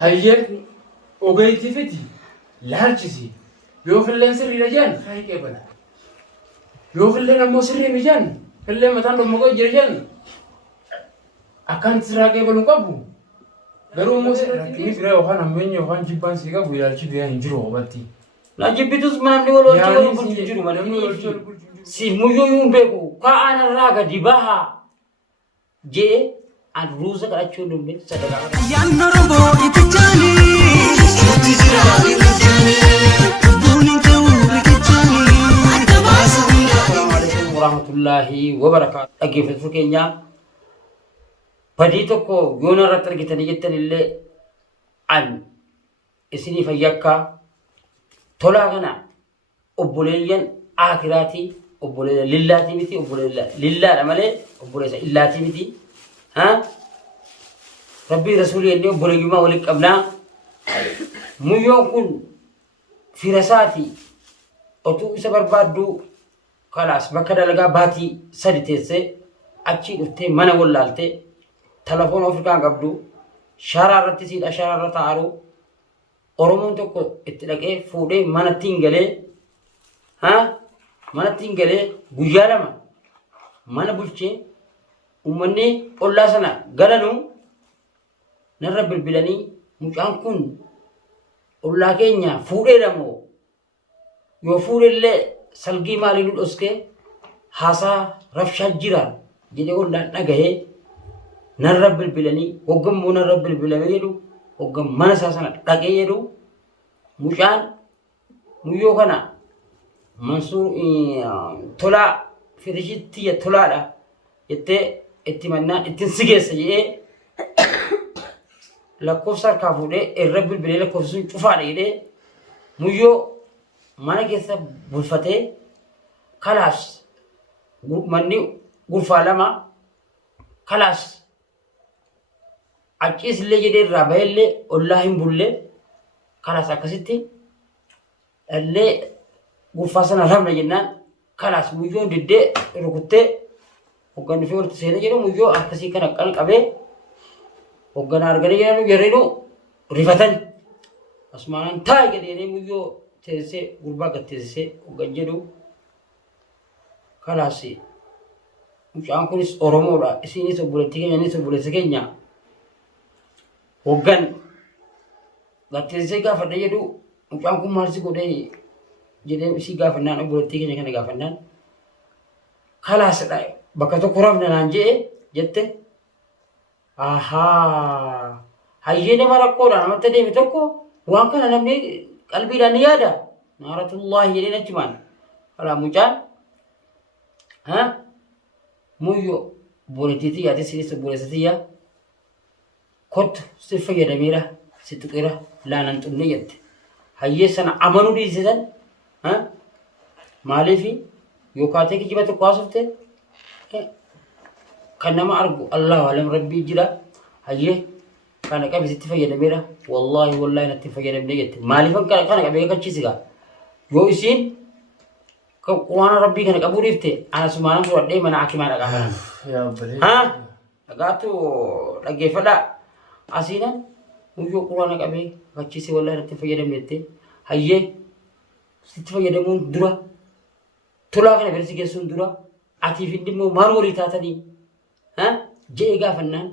Hayyee ogeetti fiti laalchisi yoo qilleen sirriidha jedhan haa qeebala yoo qilleen ammoo sirrii mi jedhan qilleen mataan dhommoqoo jira jedhan akkaan sirraa qeebalu qabu garuu immoo sirratti bira yookaan ammeenya yookaan jibbaan sii qabu ilaalchi biraa hin jiru hubatti. Na jibbitus manamni wal wajjin bulchu jiru malee siif muyyuu yuun beeku kaa'aan irraa gadi baha jee an ruusa kadhachuu hin dhumne sadaqaa. Yaan Oromoo itichaani itti jira itichaani buuni ta'uu riqichaani adda baasa hundaa. Assalamu alaikum warahmatullahi wabarakatuh. Dhaggeeffattoota keenya badii tokko yoona irratti argitanii jettan illee an isinii fayyakkaa tolaa kana obboleeyyan akiraatii obboleeyyan lillaatii miti obboleeyyan lillaadha malee obboleessa illaatii miti. Rabbii rasuulii ennee obboleeyyummaa waliin qabnaa muyyoon kun firasaati otuu isa barbaaddu kalaas bakka dalagaa baatii sadi teessee achii dhuftee mana wallaaltee telefoon Afrikaan qabdu shaaraa irratti siidha shaaraa irra taa'aru Oromoon tokko itti dhaqee fuudhee manattiin galee guyyaa lama mana bulchee ummanni ollaa sana galanu narra bilbilanii mucaan kun ollaa keenya fuudheedha moo yoo fuudhellee salgii maalii nu dhoskee haasaa rafshaa jira jedhee ollaan dhagahee narra bilbilanii hoggammoo narra bilbilamee jedhu hoggam mana isaa sana dhaqee jedhu mucaan muyyoo kana Mansuur tolaa firishittiya tolaadha jettee itti mannaan ittiin sigeessa jedhee lakkoofsa harkaa fuudhee irra bilbilee lakkoofsi sun cufaadha jedhee muyyoo mana keessa bulfatee kalaas manni gurfaa lama kalaas achiis illee jedhee irraa bahee ollaa hin bulle kalaas akkasitti illee gurfaa sana rabna jennaan kalaas muyyoon diddee rukuttee hogganni fi walitti seenaa jedhu muyyoo akkasii kana qalqabee hogganaa arganii jedhanu yerreenu rifatan asumaan taa'e jedhee muyyoo teessee gurbaa gatteessee hoggan jedhu kalaas mucaan kunis Oromoodha isiinis obboleettii keenya innis obboleessa keenya hoggan gatteessee gaafadhe jedhu mucaan kun maal si godhee jedhee isii gaafannaan obboleettii keenya kana gaafannaan kalaasadha bakka tokko rafna naan jedhe jette ahaa hayyee nama rakkoodha namatti deeme tokko waan kana namni qalbiidhaan ni yaada naaratullaahi jedheen achumaan kalaa mucaan muyyoo obboleettii xiyyaati sinis obboleessa xiyyaa kottu si fayyadameera si tuqeera laanan xunne jette hayyee sana amanuu dhiisisan maaliifi yookaan ta'e kijiba tokko haasofte kan nama argu Allah alam rabbii jira hayyee kana qabi sitti fayyadameera wallaahi natti fayyadamne jette maaliifan kana qabee kachiisigaa yoo isiin waan rabbii kana qabuu dhiifte ana sumaanan fudhadhee mana hakimaa dhaqaa dhagaatu dhaggeeffadhaa asiinan muyyoo quraana qabee kachiisi wallaahi natti fayyadamne jette hayyee sitti fayyadamuun dura tolaa kana bira si geessuun dura atiif immoo maal walii taatanii jedhee gaafannaan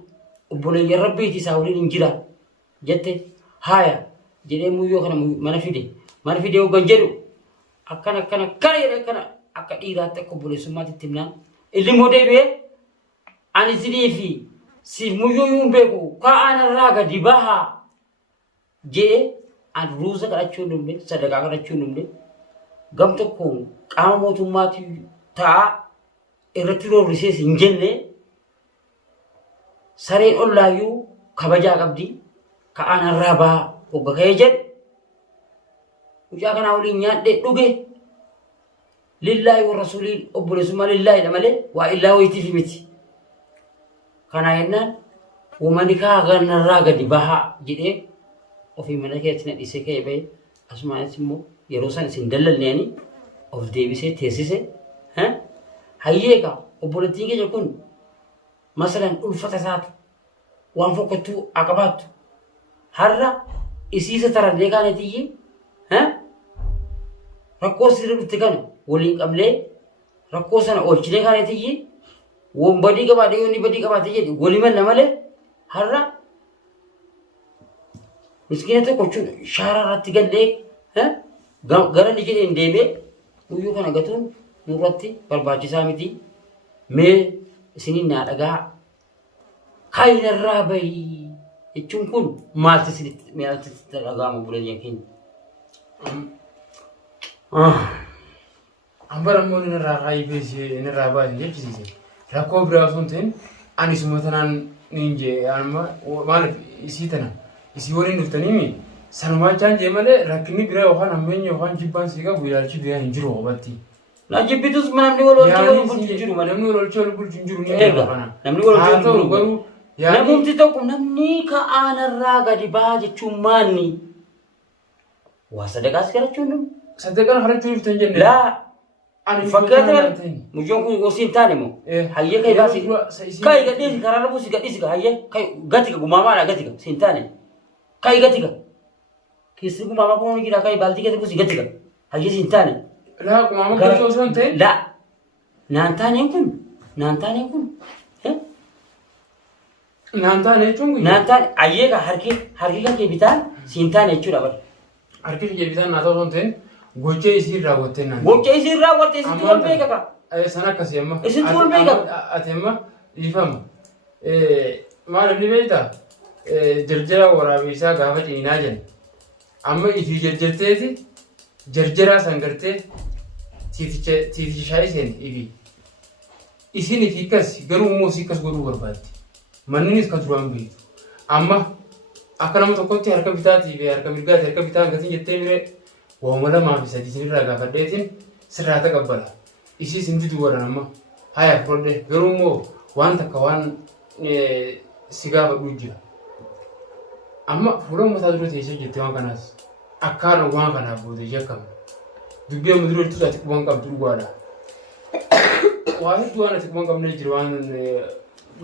obboleeyyan rabbiiti isaa waliin hin jira jette haaya jedhee muyyoo kana mana fide hoggan jedhu akkana jedhe akkana akka dhiiraatti akka obboleessummaatti itti himnaan illi immoo deebi'ee ani sidii fi siif muyyoo yuun beeku kaa'aan irraa gadi bahaa jedhee an ruusa kadhachuu hin dhumne sadaqaa kadhachuu hin dhumne gam tokkoon qaama mootummaatti ta'a irratti roorrisees hin jenne sareen ollaayyuu kabajaa qabdi ka'aan irraa bahaa hogga ka'ee jedhe mucaa kanaa waliin nyaadhee dhuge lillaahi wa rasuulii obboleessummaa lillaahidha malee waa illaa wayitiif miti kanaa jennaan uummanni kanarraa gadi bahaa jedhee ofii mana keessatti na dhiisee ka'ee bahee asumaanis immoo yeroo san isin dallalneeni of deebisee teessise hayyeeka obboleettiin keenya kun masalan ulfata isaatu waan fokkattuu akabaattu har'a isiisa tarallee kaanetiyyi rakkoo sirriitti kana waliin qablee rakkoo sana oolchinee kaanetiyyi won badii qabaadhe yoonni badii qabaate jedhe walii manna malee har'a miskiina tokko jechuun shaara irratti gallee gara ni jedhee hin deemee guyyuu kana gatuun nurratti barbaachisaa miti mee isiniin naa dhagaa kaayinarraa bahii jechuun kun maalti isinitti dhagaama buleeyyan keenya. Ambara immoo inni irraa kaayii beesee inni irraa baasee jechisiise rakkoo biraa osoo hin ta'in ani suma tanaan niin jee amma maaliif isii tana isii waliin dhuftanii sanumachaan jee malee rakkinni biraa yookaan ammeenyi yookaan jibbaan sii qabu ilaalchi biraa hin jiru hubatti. Na jibbitus namni wal oolchee bulchu hin jiru namni wal oolchee bulchu hin jiru ni eega namni wal oolchee bulchu garuu namumti tokko namni ka'aanarraa gadi baa jechuun maanni waa sadaqaas kadhachuun sadaqaan kadhachuun dhuftan jenne laa ani fakkaata mujoon kun gosi hin taane moo hayyee kai baasi kai gadhiisi karaa rabu si gadhiisi hayyee kai gatika gumaamaadha gatika si hin taane kai gatika keessi gumaamaa kun jira kai baaltii keessa buusi gatika hayyee si hin taane laa gumaama keessa osoo hin ta'in laa naan taaneen kun naan taane jechuun naan taane hayyee ka harki kan kee bitaan si hin taane jechuudha bara harki kee bitaan naa ta'u osoo hin ta'in gochee isii raawwattee naan gochee isii raawwattee isitti wal beeka ka sana akkasii amma isitti wal beeka ati amma dhiifama maal inni beektaa jarjara waraabessaa gaafa ciniinaa jenna amma ifii jarjarteeti jarjaraa san gartee tiitichaa iseen ifii isin ifii akkas garuu immoo isii akkas godhuu barbaaddi manninis ka duraan beektu amma akka nama tokkotti harka bitaatii fi harka mirgaati harka bitaan gatiin jettee miree waama lamaa fi sadii sinirraa gaafadheetiin sirraa taqabbala isii sinti duwwaadhan amma haya fudhadhe garuu immoo waan takka waan si gaafadhuu jira amma fuula mataa dura teessee jettee waan kanaas akkaan waan kanaaf boodee jekkama dubbii amma dura jirtu ati quban qabdu dhugaadha waa hedduu waan ati quban qabnee jiru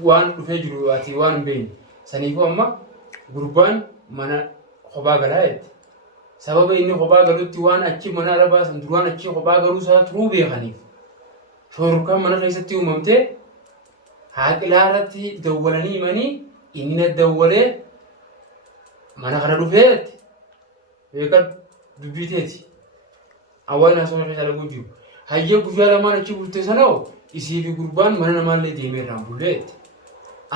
waan dhufee jiru ati waan hin beekne saniifuu amma gurbaan mana kophaa galaa jette sababa inni kophaa galutti waan achi mana ala baasan duraan achi kophaa galuu isaa turuu beekaniif shororkaan mana keessatti uumamtee haaqilaa irratti dawwalanii himanii inni dawwalee mana kana dhufee jette beekan dubbiteeti awwaan haasawaa keessa laguu jiru hayyee guyyaa lamaan achi bultee sanoo isii fi gurbaan mana namaallee deemee irraan bullee jette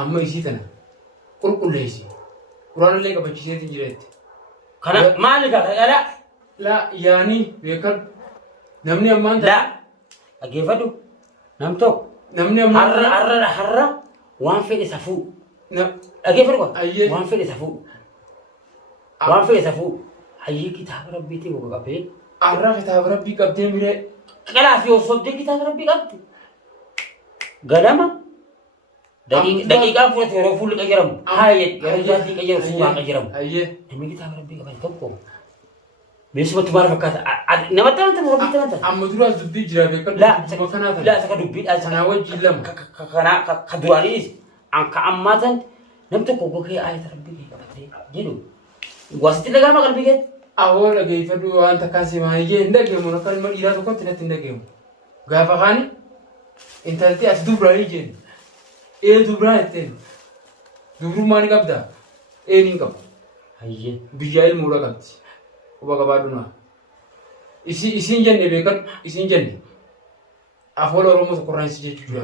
amma isii tana qulqulleessi quraanillee qabachiiseetiin jireetti kana maali ka ala la yaani beekan namni ammaan la ageeffadhu namtoo namni ammaan harra waan fedhe safuu ageeffadhu waan fedhe safuu waan fedhe safuu hayyee kitaaba rabbiitii boqa qabee har'a kitaaba rabbii qabdee miree qalaaf yoo sobdee kitaaba rabbii qabdi ganama daqiiqaa fudhate yeroo fuulli qayyaramu haayee yeroo jaatii qayyaru suuraa qayyaramu namni kitaaba rabbii qaban tokko beesumatti maal fakkaata namatti amantan rabbitti amantan amma duraas dubbii jira beekan dubbii kanaa laa saka dubbiidhaa sanaa wajjin lama kanaa ka duraaniis ka ammaatan nam tokko gokee aayata rabbii kee qabatee jedhu wasitti dhagaama qalbii kee awoo dhageeffadhu waan takkaan si maayee hin dhageemu akka ilma dhiiraa tokkotti natti hin dhageemu gaafa kaani intalti as dubraanii jennu dubraa jetteen dubrummaa ni qabdaa ni qabu hayyee biyyaa ilmuudha qabdi quba qabaadhunaa isiin jenne beekan isiin jenne afoola oromoo tokkorraan isi jechuu jira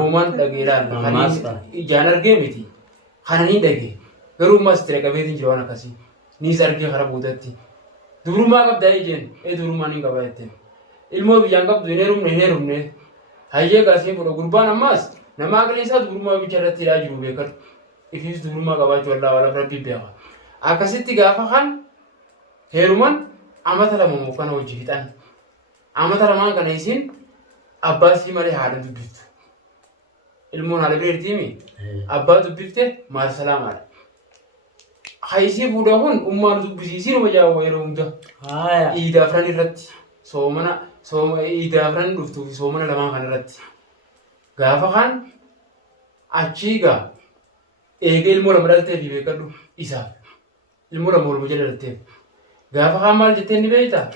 uumaan dhageedhaan ijaan argee miti kananii dhagee garuu ammas itti dhaqabeetiin jira waan akkasii niis argee kara boodatti dubrummaa qabdaa ijeen dubrummaa ni qabaa jetteen ilmoo biyyaan qabdu hin heerumne hayyee gaasiin fudha gurbaan ammaas nama aqlisaa dubrummaa bicha irratti hidhaa jiru beekan ifiis dubrummaa qabaachuu allaa walaaf rabbii beeka akkasitti gaafa kan heeruman amata lama moo kana hojii fixan amata lamaan kana isiin abbaa sii malee haadha dubbiftu ilmoon haadha bireertiimi abbaa dubbifte maal salaamaadha haisii fuudha kun ummaan dubbisiisiinuma jaawwa yeroo hunda iidaa afran irratti iidaa afran dhuftuufi soomana lamaan kana irratti gaafa kan achii gaa eegee ilmoo lama dhaltee fi beekadhu isaaf ilmoo lama wal jala dhalatteef. Gaafa kaan maal jettee ni beektaa?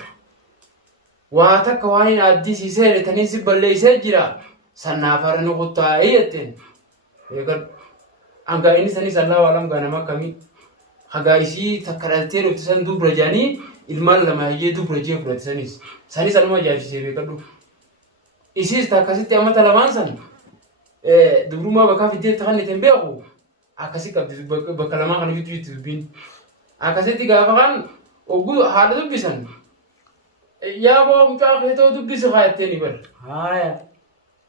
Waa takka waan hin addisiisee jedhetanii si balleessee jira. Sannaaf har'a nu kuttaa'ee jetteen. Angaa inni sanis allaa waalam ganama akkamii? Hagaa isii takka dhaltee dhufti san dubra jaanii ilmaan lama hayyee dubra jee fudhate sanis. Sanis aluma ajaa'ibsiisee beekadhu. Isiis akkasitti amata lamaan san dubrummaa bakka fiddee ta'an ittiin beeku. Akkasii qabdi bakka lamaan kan fitu itti dubbiin. Akkasitti gaafa kan ogguu haadha dubbisan. Yaa boo mucaa keetoo dubbisi kaayyattee ni bara. Haaya.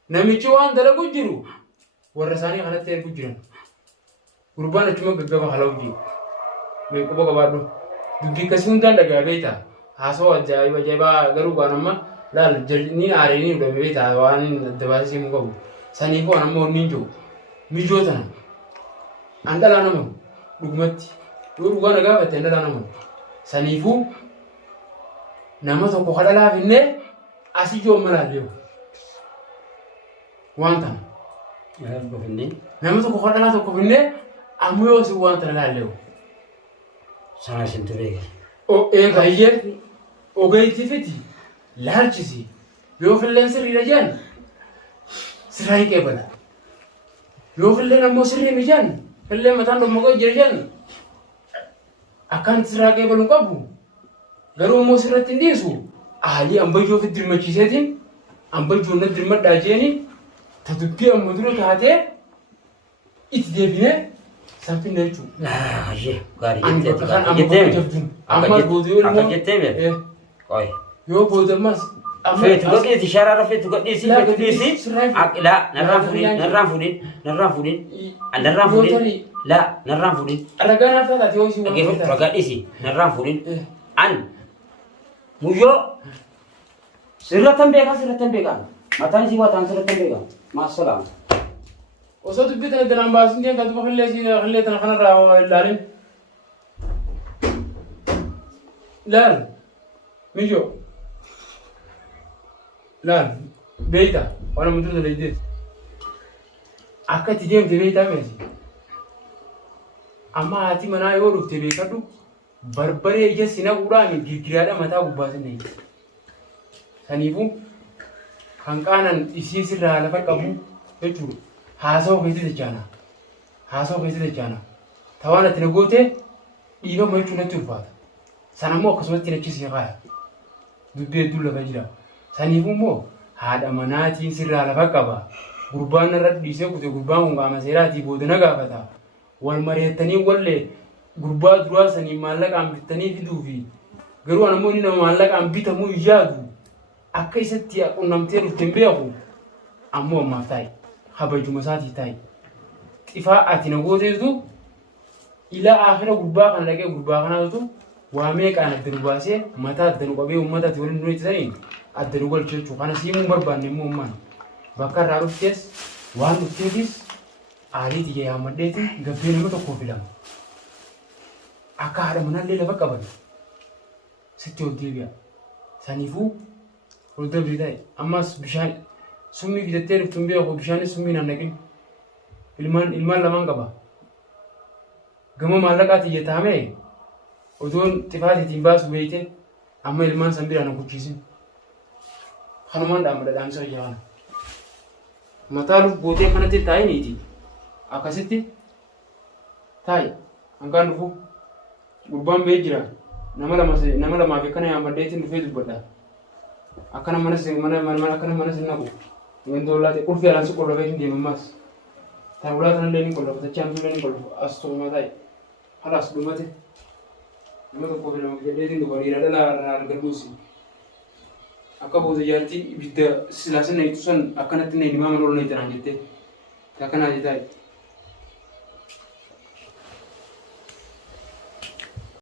Namichi waan dalagu jiru warra isaanii kanatti ergu jiran. Gurbaan achuma gaggaba hala hojii. Beekuba qabaadhu. Dubbii akkasii hundaan dhagaa beektaa. Haasawaa ajaa'ibaa garuu waan amma laal ni aareenii hudhame beektaa waan adda baasisee mu qabu. Saniif waan amma onni hin jiru. Mijoo tana. An dhalaa nama dhugumatti. Yoo dhugaa na gaafatte an dhalaa nama. Saniifuu nama tokko kadhalaa finnee asii joomma laalleewu. Waan tana. Nama tokko kadhalaa tokko finnee amma yoo isin waan tana laalleewu. Sana isin tureega. Eegayyee ogeetti fiti laalchisi yoo filleen sirriidha jaan sirraa hin qeebala. Yoo filleen ammoo sirrii mijaan filleen mataan dhommoqoo jira jaan akkaan sirraa qeebalu qabu. Garuu ammoo sirratti hin dhiisu aalii ambayyoo fi dirmachiiseetiin ambayyoon na dirmadhaa jeeni ta dubbii amma dura taatee itti deebinee sanfinna jechuudha. Hayyee gaarii jettee amma boodee akka jettee beeku. Qoy. Yoo boodammas feetu godheeti sharaara feetu godheesi feetu dhiisi laa narraan fuudhin narraan fuudhin narraan fuudhin narraan fuudhin laa narraan fuudhin. Ragaa naaf taataate yoo isin waan ragaa dhiisi narraan fuudhin an muyyoo sirrattan beekaa mataan isii waataan sirrattan beekaa maasalaam. Osoo dubbii tana dalaan baasin deemta duba qillee tana kanarraa ilaalin. Laal mijoo laal beeyta waan amma dura dalaydee akka itti deemte beeytaa meesi. Amma haati manaa yoo dhufte beekadhu barbaree ija si naquudhaan girgiraadha mataa gubbaasin. Saniifuu kan qaanan isii sirraa lafa qabu jechuudha. Haasawaa keessatti jechaana. Tawaan ati na goote dhiibama jechuun natti ulfaata. Sana immoo akkasumatti nachisee kaaya. Dubbii hedduu lafa jira. Saniifuu immoo haadha manaatiin sirraa lafa qaba. Gurbaan irra dhiisee kute gurbaan kun qaama seeraatii booda na gaafata. Wal mari'attanii wallee gurbaa duraa sanii maallaqaan bittanii fiduufi garuu ammoo inni nama maallaqaan bitamuu yaadu akka isatti qunnamtee dhufte hin beeku ammoo ammaaf taa'e. Habajuma isaatii taa'e. Xifaa ati na gooteetu ila akhira gurbaa kan dhaqee gurbaa kanaatu waa meeqaan adda nu baasee mataa adda nu qabee uummata ati waliin nuyi adda nu galchuu jechuudha. Kana siimuu barbaanne immoo ummaan bakka irraa dhuftees waan dhufteefis aalii xiyya yaammadheeti gabbee nama tokkoo filama. Akka haadha manaallee lafa qaban sitti ol deebi'a. Saniifuu ol dabrii ta'e ammas bishaan sumii fitattee dhuftu hin beeku bishaanis sumii naan naqin. Ilmaan lamaan qaba. Gama maallaqaa xiyyeetaame odoon xifaatiitiin baasu beeyte amma ilmaan san biraan hin kuchiisin. Kanumaan dhaammadha dhaamsa hojii kana. Mataa lubbootee kanatti taa'iniiti. Akkasitti taa'i hangaan dhufu gurbaan ba'ee jira. Nama lamaaf akkana yaammadheetiin dhufee dubbadha. Akkana manas hin naqu. Wantoota qulfii alaan suqurra beekin deemammaas. Tan ulaa tanallee ni qollafu, tachaan tullee ni qollafu. As tuquma taa'e. Halas dhumate. Nama tokkoo fi lama jedheetiin dubariidha dhalaa argaduusi. Akka booda jaartii ibidda silaasin na ibsusan akkanatti na himaa malool na itti naan jettee. Akkanaa jee taa'e.